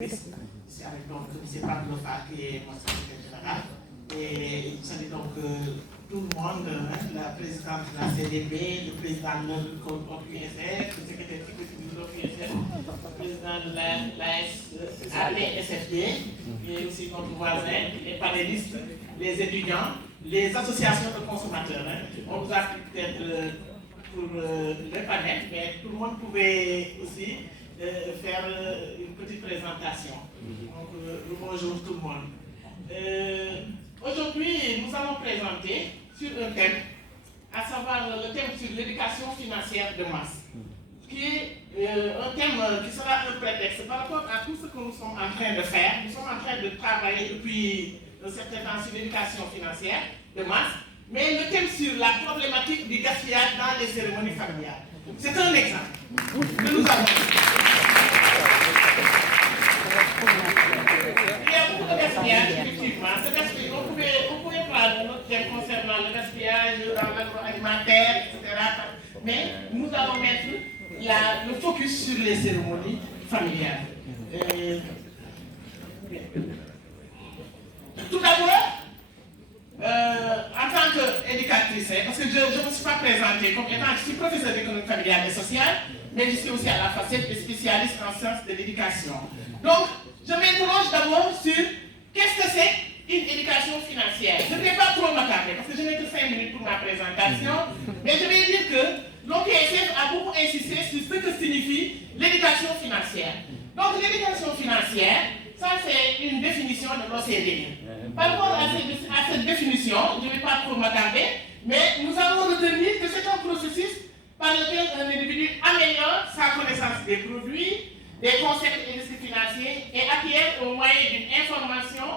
C'est avec donc M. Pablo qui est mon secrétaire général. Et je salue donc tout le monde, la présidente de la CDB, le président de l'OPUSF, le secrétaire exécutif de l'OPUSF, le président de l'APSFD, et aussi notre voisin, les panélistes, les étudiants, les associations de consommateurs. On vous a peut-être pour le panel, mais tout le monde pouvait aussi faire une petite présentation. Donc, bonjour tout le monde. Aujourd'hui, nous allons présenter sur un thème, à savoir le thème sur l'éducation financière de masse, qui est un thème qui sera un prétexte par rapport à tout ce que nous sommes en train de faire. Nous sommes en train de travailler depuis un certain temps sur l'éducation financière de masse, mais le thème sur la problématique du gaspillage dans les cérémonies familiales. C'est un exemple que nous avons. Il y a beaucoup de gaspillage, effectivement. Ce gaspillage, on pouvait prendre notre thème concernant le gaspillage dans l'agroalimentaire, etc. Mais nous allons mettre le focus sur les cérémonies familiales. Tout d'abord, en tant qu'éducatrice, parce que je ne me suis pas présentée comme étant, je suis professeur d'économie familiale et sociale, mais je suis aussi à la facette de spécialiste en sciences de l'éducation. Donc, je m'interroge d'abord sur qu'est-ce que c'est une éducation financière. Je ne vais pas trop m'attarder parce que je n'ai que 5 minutes pour ma présentation, mais je vais dire que l'OPSF a beaucoup insisté sur ce que signifie l'éducation financière. Donc, l'éducation financière, ça c'est une définition de l'OCDE. Par rapport à cette définition, je ne vais pas trop m'attarder, mais nous allons retenir que c'est un processus par lequel un individu améliore sa connaissance des produits, des concepts et risques financiers et acquiert au moyen d'une information,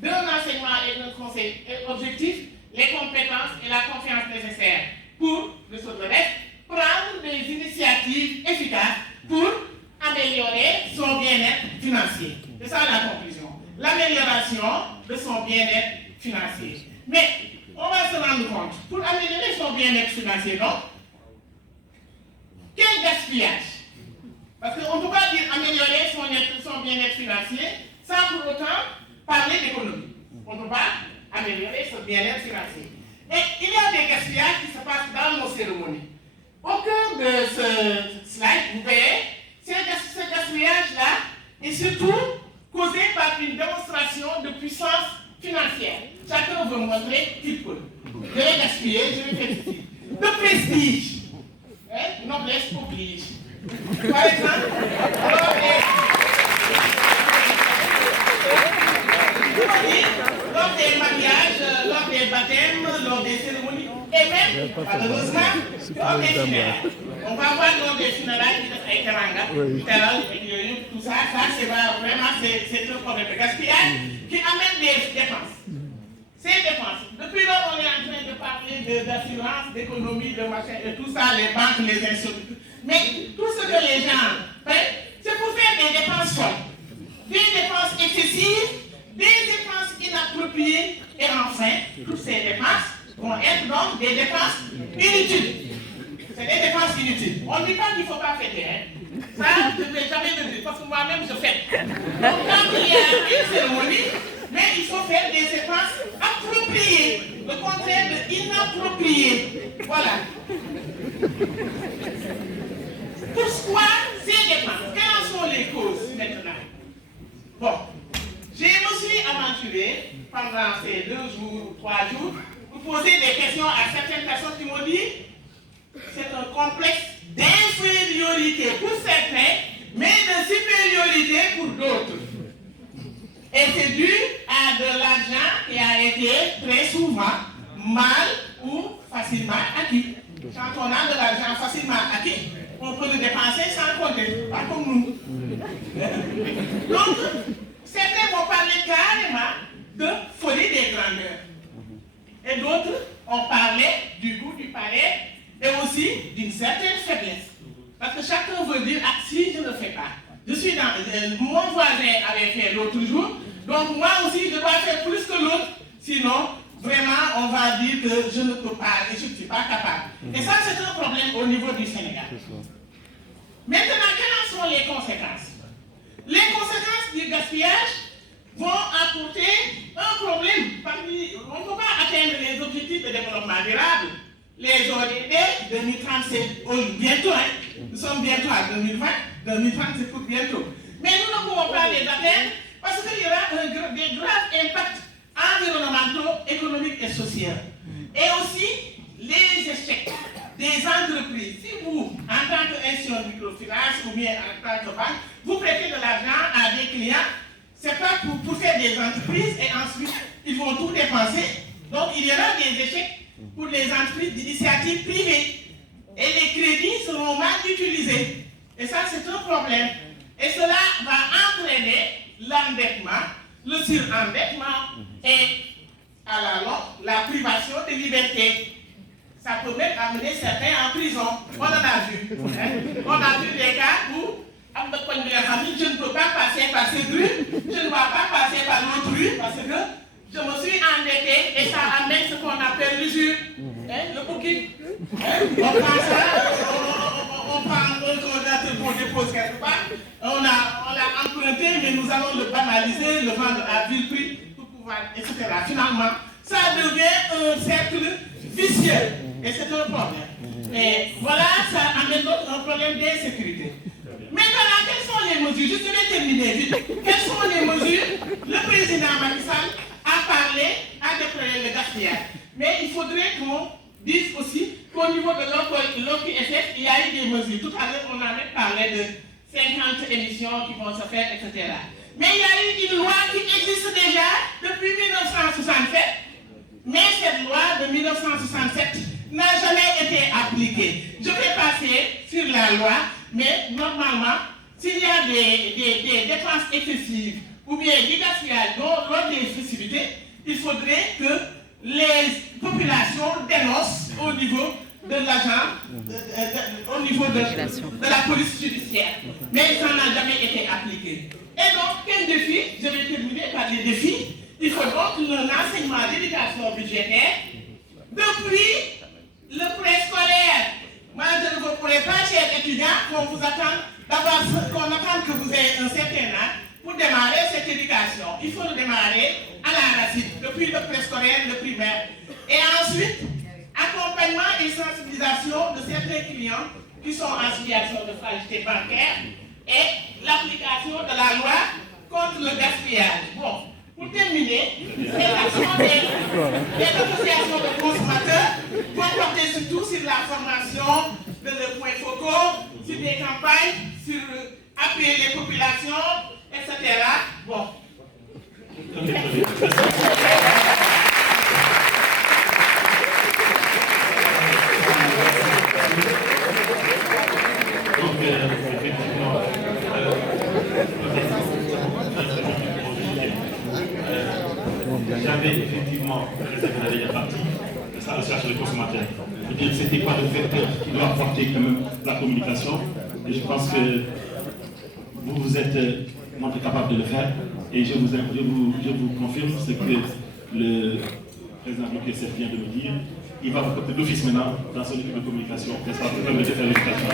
d'un enseignement et d'un conseil objectif les compétences et la confiance nécessaires pour, le reste, prendre des initiatives efficaces pour améliorer son bien-être financier. C'est ça la conclusion. L'amélioration de son bien-être financier. Mais on va se rendre compte, pour améliorer son bien-être financier, donc, quel gaspillage? Parce qu'on ne peut pas dire améliorer son bien-être financier sans pour autant parler d'économie. On ne peut pas améliorer son bien-être financier. Et il y a des gaspillages qui se passent dans nos cérémonies. Au cœur de ce slide, vous voyez, ce gaspillage-là est surtout causé par une démonstration de puissance financière. Chacun veut montrer qu'il peut. Je vais gaspiller, je vais faire ceci. De prestige. Noblesse oblige. Par exemple, lors des mariages, lors des baptêmes, lors des cérémonies, et même, malheureusement, lors des funérailles. On va voir lors des funérailles qui sont teranga, tout ça, c'est vraiment c'est un problème de gaspillage qui amène des dépenses. Ces dépenses, depuis là, on est en train de parler d'assurance, d'économie, de machin, et tout ça, les banques, les instituts. Mais tout ce que les gens paient, c'est pour faire des dépenses folles, des dépenses excessives, des dépenses inappropriées, et enfin, toutes ces dépenses vont être donc des dépenses inutiles. C'est des dépenses inutiles. On ne dit pas qu'il ne faut pas fêter. Ça, je ne vais jamais le dire, parce que moi-même, je fête. Donc, quand il y a une cérémonie, mais il faut faire des dépenses appropriées, le contraire de inapproprié. Voilà. Pourquoi ces dépenses? Quelles en sont les causes maintenant? Bon, je me suis aventuré pendant ces 2 jours, 3 jours, pour poser des questions à certaines personnes qui m'ont dit c'est un complexe d'infériorité pour certains, mais de supériorité pour d'autres. Et c'est dû à de l'argent qui a été très souvent mal ou facilement acquis. Quand on a de l'argent facilement acquis, on peut le dépenser sans compter, pas comme nous. Donc, certains vont parler carrément de folie des grandeurs. Et d'autres ont parlé du goût du palais et aussi d'une certaine faiblesse. Parce que chacun veut dire, ah si je ne le fais pas. Je suis dans. Mon voisin avait fait l'autre jour, donc moi aussi je dois faire plus que l'autre, sinon vraiment on va dire que je ne peux pas et je ne suis pas capable. Et ça c'est un problème au niveau du Sénégal. Maintenant, quelles en sont les conséquences? Les conséquences du gaspillage vont apporter un problème. On ne peut pas atteindre les objectifs de développement durable. Les ODD 2030, c'est bientôt, hein. Nous sommes bientôt à 2020, 2030 c'est pour bientôt. Mais nous ne pouvons pas les atteindre parce qu'il y aura des graves impacts environnementaux, économiques et sociaux. Et aussi les échecs des entreprises. Si vous, en tant qu'institution de microfinance ou bien en tant que banque, vous prêtez de l'argent à des clients, c'est pas pour faire des entreprises et ensuite ils vont tout dépenser. Donc il y aura des échecs pour les entreprises d'initiative privée. Et les crédits seront mal utilisés. Et ça, c'est un problème. Et cela va entraîner l'endettement, le surendettement et à la longue, la privation de liberté. Ça peut même amener certains en prison. On en a vu. On a vu des cas où je ne peux pas passer par cette rue, je ne vais pas passer par l'autre rue parce que je me suis endetté et ça amène ce qu'on appelle l'usure. Le booking. On prend ça, on prend un coordinateur qu'on dépose quelque part, on l'a emprunté, mais nous allons le banaliser, le vendre à vil prix pour pouvoir, etc. Finalement, ça devient un cercle vicieux et c'est un problème. Et voilà, ça amène donc un problème d'insécurité. Maintenant, quelles sont les mesures? Je vais terminer vite. Quelles sont les mesures? Le président Macky Sall a parlé, a déployé le gaspillage. Mais il faudrait qu'on dise aussi qu'au niveau de l'OQSF, il y a eu des mesures. Tout à l'heure, on avait parlé de 50 émissions qui vont se faire, etc. Mais il y a eu une loi qui existe déjà depuis 1967. Mais cette loi de 1967 n'a jamais été appliquée. Je vais passer sur la loi, mais normalement, s'il y a des dépenses excessives ou bien du gaspillage lors des festivités, il faudrait que les populations dénoncent au niveau de l'agent, au niveau de la police judiciaire. Mais ça n'a jamais été appliqué. Et donc, quel défi? Je vais terminer par les défis. Il faut donc un enseignement d'éducation budgétaire depuis le préscolaire. Moi, je ne vous pourrais pas, chers étudiants, qu'on vous attende, d'abord qu'on attende que vous ayez un certain âge pour démarrer cette éducation. Il faut le démarrer à la racine, depuis le préscolaire, le primaire. Et ensuite, accompagnement et sensibilisation de certains clients qui sont en situation de fragilité bancaire et l'application de la loi contre le gaspillage. Bon. Pour terminer, l'action des associations de consommateurs vont porter surtout sur la formation de leurs points focaux, sur des campagnes, sur appuyer les populations, etc. Bon. J'avais effectivement réservé la dernière partie de sa recherche sur les consommateurs. Et bien, c'était pas le vecteur qui doit apporter quand même la communication. Et je pense que vous vous êtes montré capable de le faire. Et je vous confirme ce que le président du QSF vient de me dire. Il va vous porter d'office maintenant dans son équipe de communication. N'est-ce pas, pour permettre de faire l'éducation.